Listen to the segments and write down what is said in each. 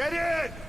Get in!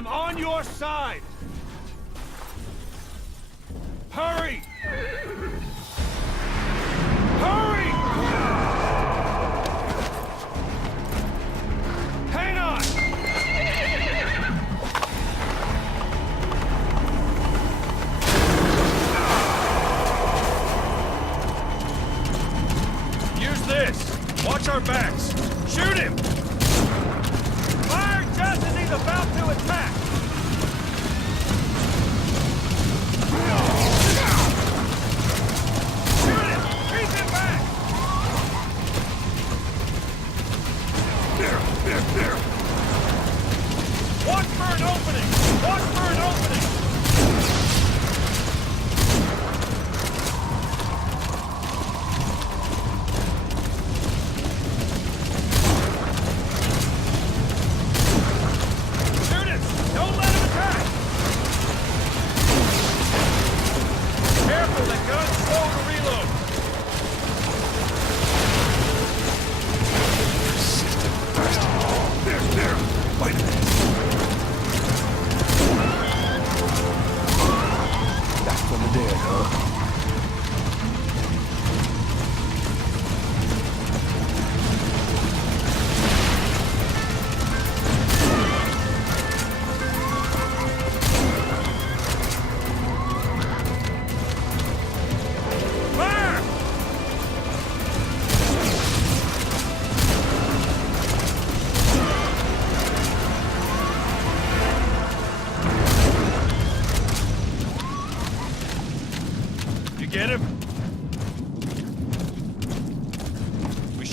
I'm on your side! Hurry! Hurry! Hang on! Use this! Watch our backs! Shoot him! Fire just as he's about to attack!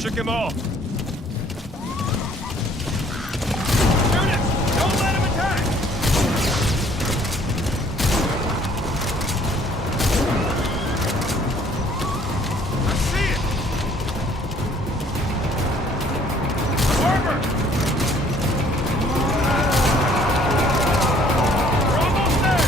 Shook him off. Shoot him! Don't let him attack! I see it! Armor! We're almost there!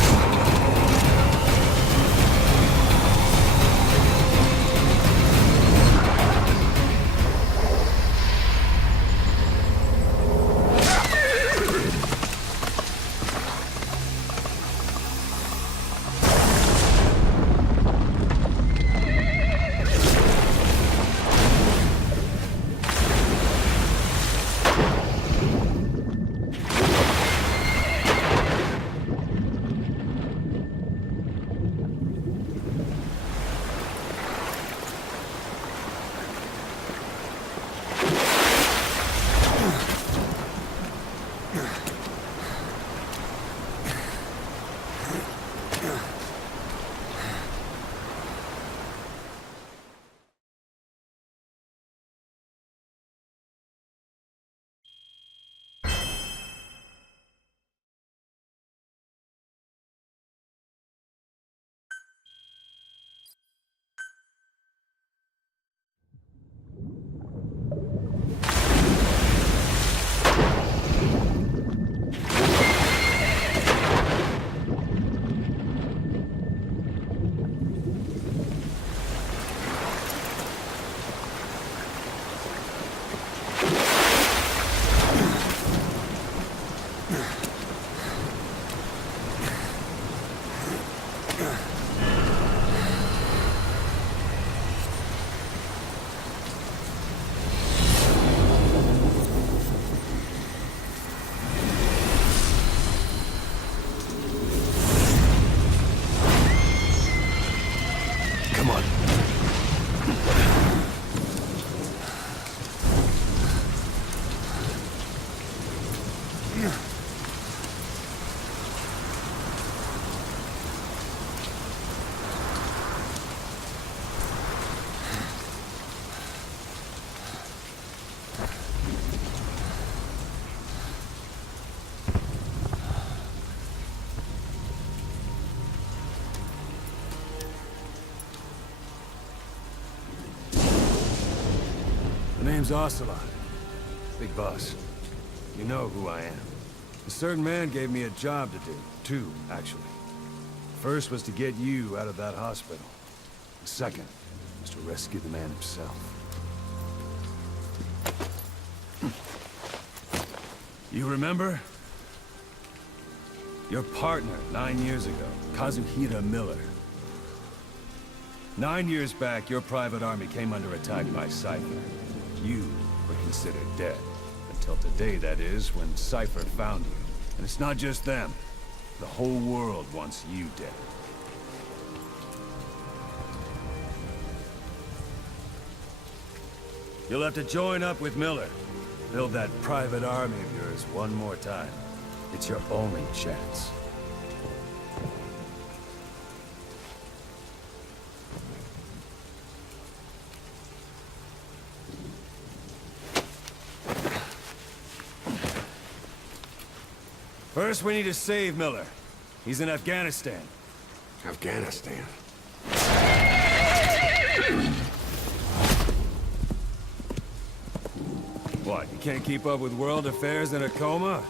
Come on. My name's Ocelot. Big boss. You know who I am. A certain man gave me a job to do. Two, actually. First was to get you out of that hospital. The second was to rescue the man himself. You remember? Your partner 9 years ago, Kazuhira Miller. 9 years back, your private army came under attack by Cypher. You were considered dead. Until today, that is, when Cypher found you. And it's not just them. The whole world wants you dead. You'll have to join up with Miller. Build that private army of yours one more time. It's your only chance. First, we need to save Miller. He's in Afghanistan. Afghanistan. What, you can't keep up with world affairs in a coma?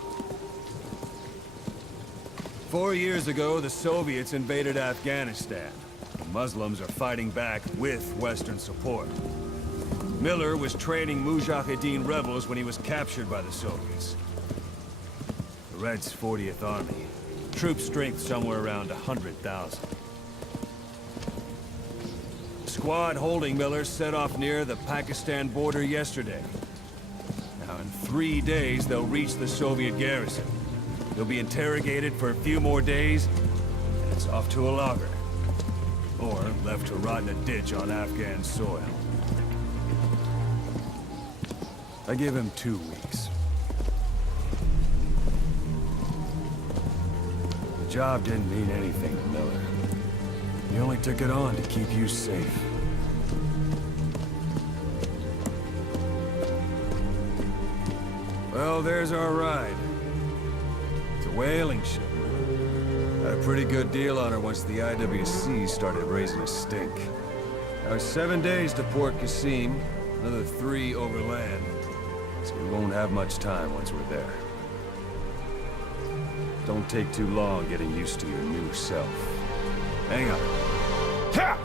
4 years ago, the Soviets invaded Afghanistan. The Muslims are fighting back with Western support. Miller was training Mujahideen rebels when he was captured by the Soviets. The Reds' 40th Army. Troop strength somewhere around 100,000. The squad holding Miller set off near the Pakistan border yesterday. Now, in 3 days, they'll reach the Soviet garrison. They'll be interrogated for a few more days, and it's off to a lager. Or left to rot in a ditch on Afghan soil. I give him 2 weeks. The job didn't mean anything to Miller. He only took it on to keep you safe. Well, there's our ride. It's a whaling ship. Had a pretty good deal on her once the IWC started raising a stink. Now 7 days to Port Qasim, another 3 overland. So we won't have much time once we're there. Don't take too long getting used to your new self. Hang on. Ha!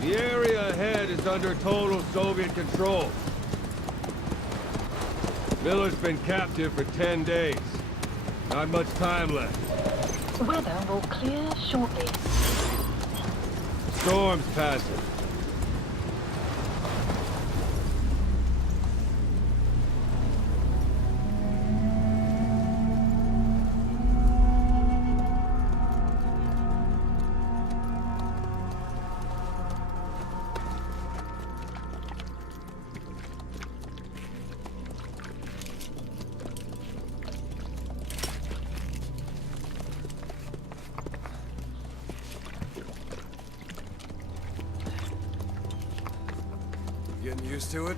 The area ahead is under total Soviet control. Miller's been captive for 10 days. Not much time left. Weather will clear shortly. Storm's passing. Getting used to it?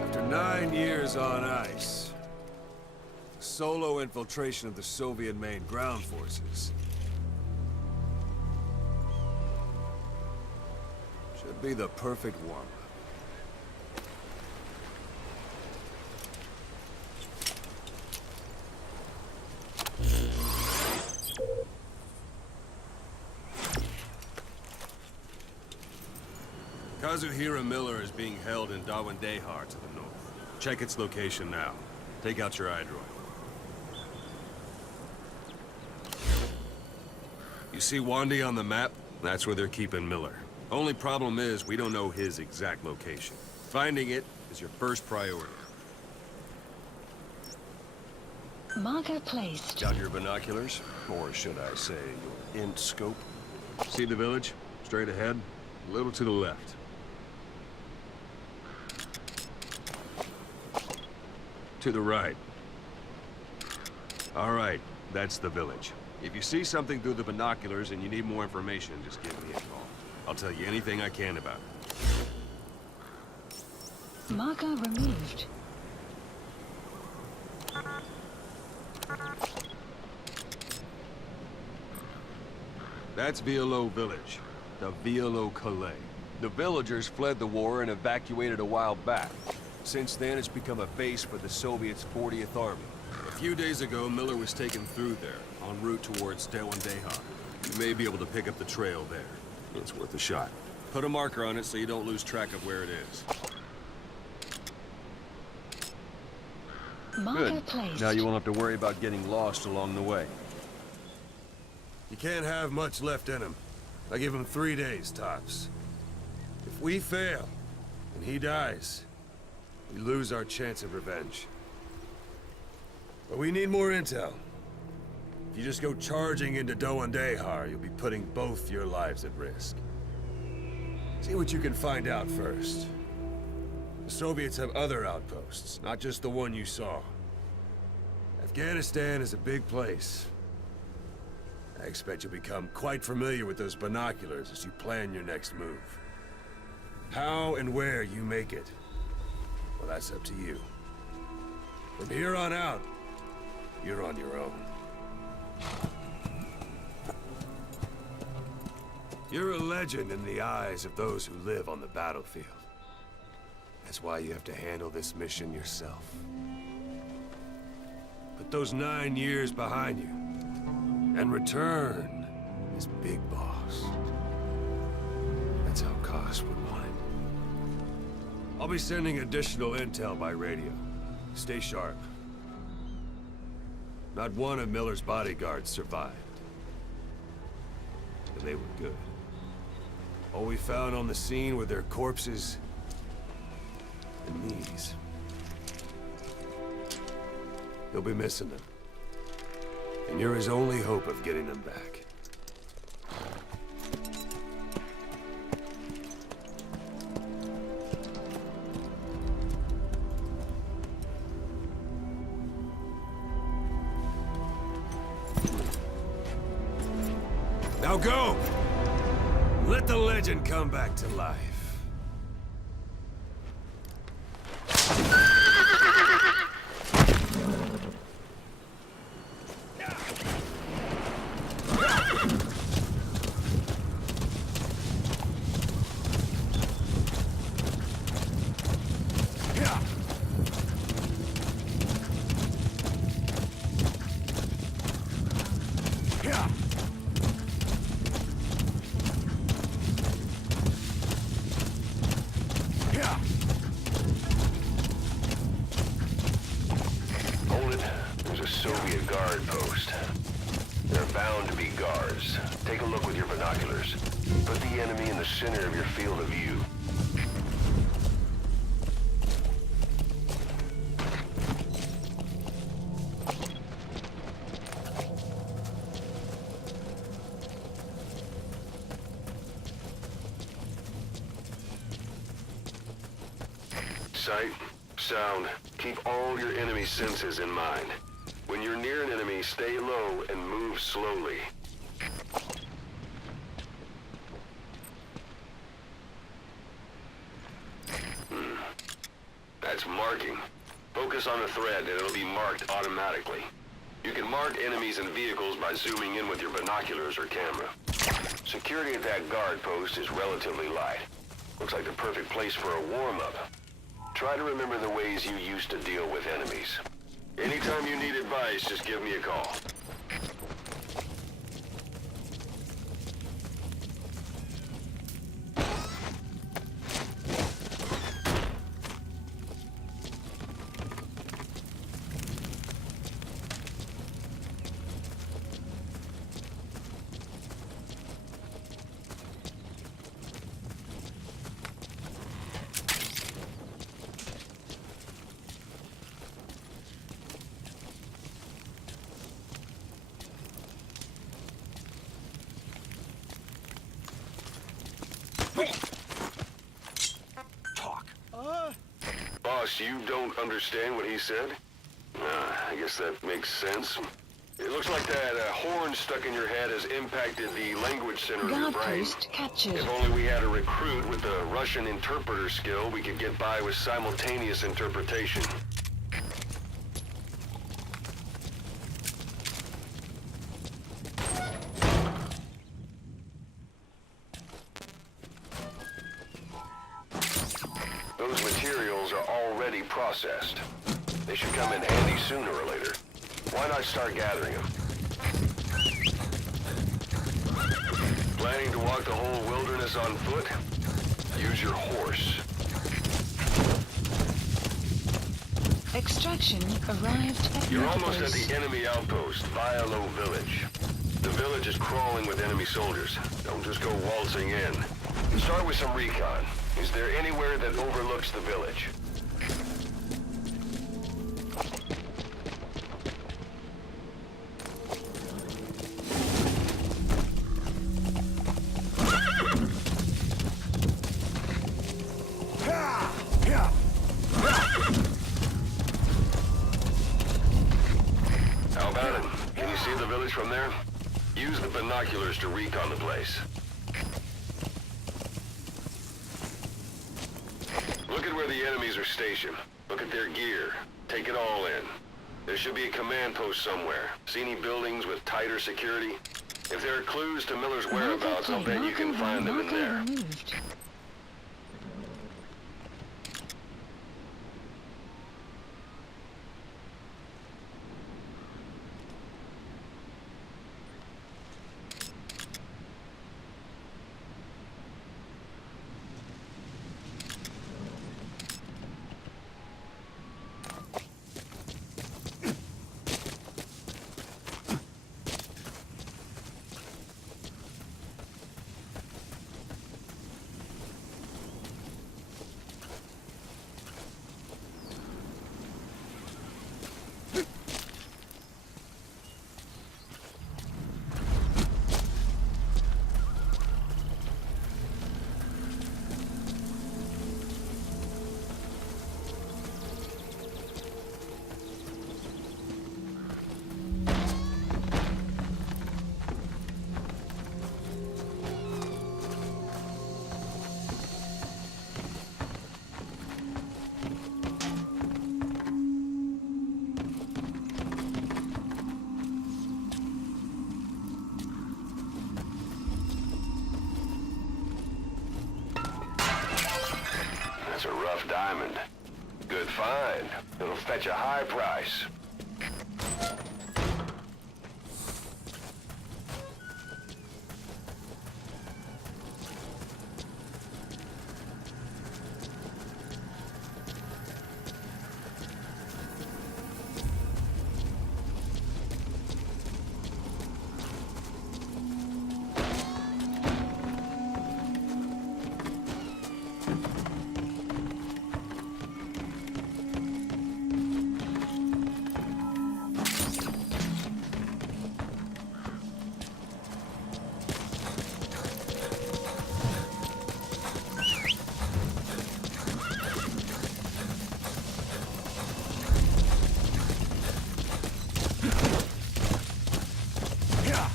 After 9 years on ice, solo infiltration of the Soviet main ground forces should be the perfect warm-up. Kazuhira Miller is being held in Dawandehar to the north. Check its location now. Take out your iDroid. You see Wandi on the map? That's where they're keeping Miller. Only problem is, we don't know his exact location. Finding it is your first priority. Marker placed. Got your binoculars? Or should I say, your int scope? See the village? Straight ahead, a little to the left. To the right. All right, that's the village. If you see something through the binoculars and you need more information, just give me a call. I'll tell you anything I can about it. Marker removed. That's Violo Village, the Violo Calais. The villagers fled the war and evacuated a while back. Since then, it's become a base for the Soviets' 40th Army. A few days ago, Miller was taken through there, en route towards Dawandehar. You may be able to pick up the trail there. It's worth a shot. Put a marker on it so you don't lose track of where it is. Marker Good. placed. Now you won't have to worry about getting lost along the way. You can't have much left in him. I give him 3 days, tops. If we fail, and he dies, we lose our chance of revenge. But we need more intel. If you just go charging into Dawandehar, you'll be putting both your lives at risk. See what you can find out first. The Soviets have other outposts, not just the one you saw. Afghanistan is a big place. I expect you'll become quite familiar with those binoculars as you plan your next move. How and where you make it, well, that's up to you. From here on out, you're on your own. You're a legend in the eyes of those who live on the battlefield. That's why you have to handle this mission yourself. Put those 9 years behind you, and return as Big Boss. That's how Koss would want it. I'll be sending additional intel by radio. Stay sharp. Not one of Miller's bodyguards survived. And they were good. All we found on the scene were their corpses and knees. You'll be missing them. And you're his only hope of getting them back. Now go! Let the legend come back to life. Hold it. There's a Soviet guard post. They're bound to be guards. Take a look with your binoculars. Put the enemy in the center of your field of view. Sight, sound, keep all your enemy senses in mind. When you're near an enemy, stay low and move slowly. That's marking. Focus on the thread and it'll be marked automatically. You can mark enemies and vehicles by zooming in with your binoculars or camera. Security at that guard post is relatively light. Looks like the perfect place for a warm-up. Try to remember the ways you used to deal with enemies. Anytime you need advice, just give me a call. boss, you don't understand what he said? I guess that makes sense. It looks like that horn stuck in your head has impacted the language center of your Guard brain. post captured. If only we had a recruit with the Russian interpreter skill, we could get by with simultaneous interpretation. Those materials are already processed. They should come in handy sooner or later. Why not start gathering them? Planning to walk the whole wilderness on foot? Use your horse. Extraction arrived at You're Mother almost at Base. the enemy outpost, Vialo Village. The village is crawling with enemy soldiers. Don't just go waltzing in. Start with some recon. Is there anywhere that overlooks the village? How about it? Can you see the village from there? Use the binoculars to recon the place. Look at where the enemies are stationed. Look at their gear. Take it all in. There should be a command post somewhere. See any buildings with tighter security? If there are clues to Miller's whereabouts, I'll bet you can find them in there. Removed. That's a rough diamond. Good find. It'll fetch a high price.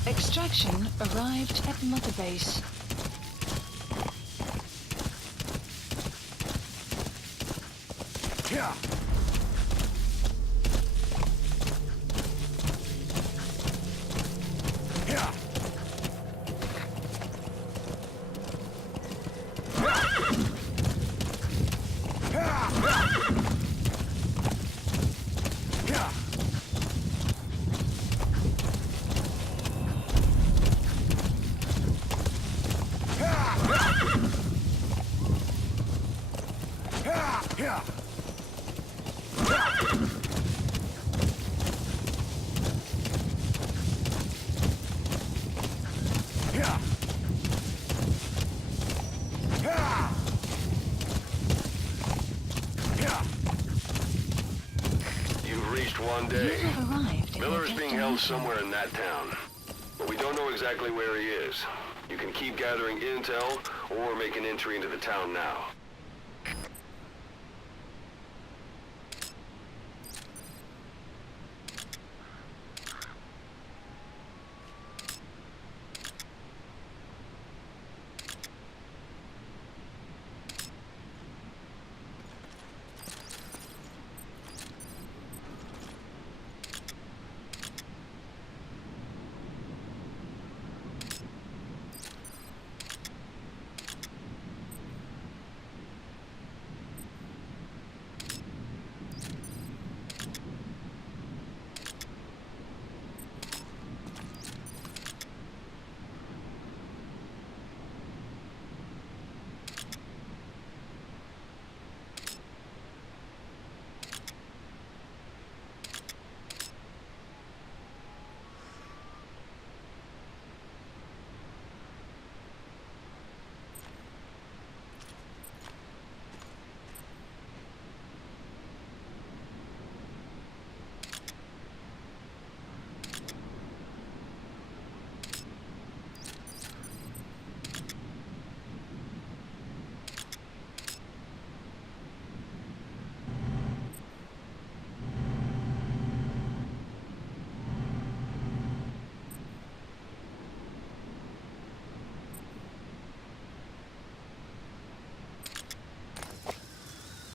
Extraction arrived at Mother Base. You've reached one day. You have arrived in Miller is your being held destination. somewhere in that town, but we don't know exactly where he is. You can keep gathering intel or make an entry into the town now.